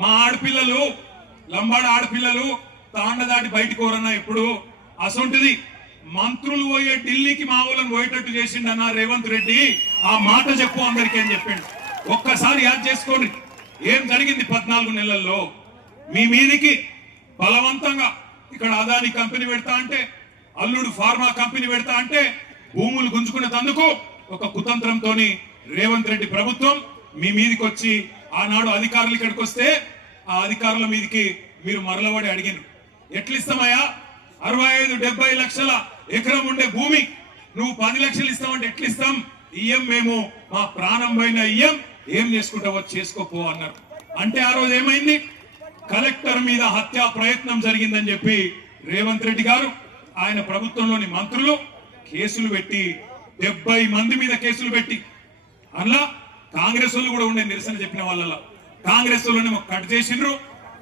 మా ఆడపిల్లలు లంబాడ ఆడపిల్లలు తాండ దాటి బయటకు కోరన్నా ఇప్పుడు అసొంటిది మంత్రులు పోయే ఢిల్లీకి మా ఊళ్ళని పోయేటట్టు చేసిండన్న రేవంత్ రెడ్డి ఆ మాట చెప్పు అందరికీ అని చెప్పిండు. ఒక్కసారి యాద్ చేసుకోండి ఏం జరిగింది 14 నెలల్లో. మీ మీదికి బలవంతంగా ఇక్కడ అదాని కంపెనీ పెడతా అంటే, అల్లుడు ఫార్మా కంపెనీ పెడతా అంటే భూములు గుంజుకునేందుకు ఒక కుతంత్రంతో రేవంత్ రెడ్డి ప్రభుత్వం మీ మీదికి వచ్చి ఆనాడు అధికారులు ఇక్కడికి వస్తే ఆ అధికారుల మీదికి మీరు మరలబడి అడిగినారు. ఎట్లిస్తామయ్యా 65-70 లక్షల ఎకరం ఉండే భూమి నువ్వు 10 లక్షలు ఇస్తామంటే ఎట్లిస్తాం? ఇయ్యం, మేము మా ప్రాణం పైన ఇయ్యం, ఏం చేసుకుంటావో చేసుకోపో అన్నారు. అంటే ఆ రోజు ఏమైంది? కలెక్టర్ మీద హత్యా ప్రయత్నం జరిగిందని చెప్పి రేవంత్ రెడ్డి గారు ఆయన ప్రభుత్వంలోని మంత్రులు కేసులు పెట్టి 70 మంది మీద కేసులు పెట్టి, అలా కాంగ్రెస్ వాళ్ళు కూడా ఉండే నిరసన చెప్పిన వాళ్ళలో కాంగ్రెస్ వాళ్ళని కట్ చేసిండ్రు,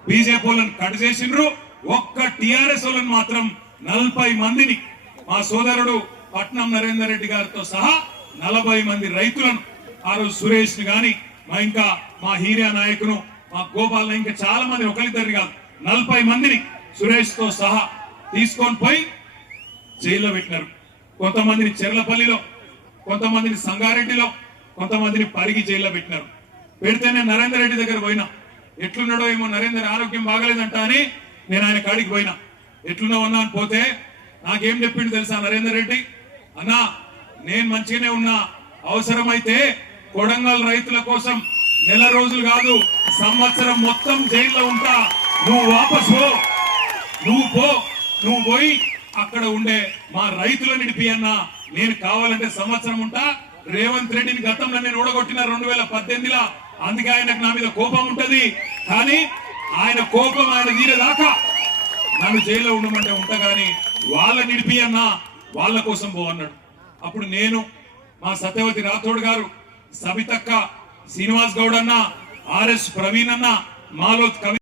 బీజేపీ వాళ్ళని కట్ చేసిండ్రు. ఒక్క టిఆర్ఎస్ వాళ్ళని మాత్రం 40 మందిని మా సోదరుడు పట్నం నరేందర్ రెడ్డి గారితో సహా 40 మంది రైతులను ఆ రోజు సురేష్ ని గాని ఇంకా మా హీరియా నాయకును మా గోపాల్ ఇంకా చాలా మంది ఒకరిద్దరు కాదు 40 మందిని సురేష్ తో సహా తీసుకొని పోయి జైల్లో పెట్టినారు. కొంతమందిని చెర్లపల్లిలో, కొంతమందిని సంగారెడ్డిలో, కొంతమందిని పరిగి జైల్లో పెట్టినారు. పెడితేనే నరేందర్ రెడ్డి దగ్గర పోయినా, ఎట్లున్నాడో ఏమో నరేందర్ ఆరోగ్యం బాగలేదంట అని నేను ఆయన కాడికి పోయినా. ఎట్లున్నా ఉన్నా అని పోతే నాకేం చెప్పిండు తెలుసా నరేందర్ రెడ్డి? అన్నా నేను మంచిగానే ఉన్నా, అవసరమైతే కొడంగల్ రైతుల కోసం నెల రోజులు కాదు సంవత్సరం మొత్తం జైల్లో ఉంటా, నువ్వు వాపస్ పో, నువ్వు పోయి అక్కడ ఉండే మా రైతులను నిడిపి అన్నా, నేను కావాలంటే సంవత్సరం ఉంటా. రేవంత్ రెడ్డిని గతంలో నేను ఓడగొట్టిన 2018లో, అందుకే ఆయనకు నా మీద కోపం ఉంటది. కానీ ఆయన కోపం ఆయన తీరేదాకా నన్ను జైల్లో ఉండమంటే ఉంటా, గాని వాళ్ళ నిడిపి అన్నా, వాళ్ళ కోసం పో అన్నాడు. అప్పుడు నేను, మా సత్యవతి రాథోడ్ గారు, సబితక్క, శ్రీనివాస్ గౌడ్ అన్న, ఆర్ఎస్ ప్రవీణ్ అన్న, మాలో కవి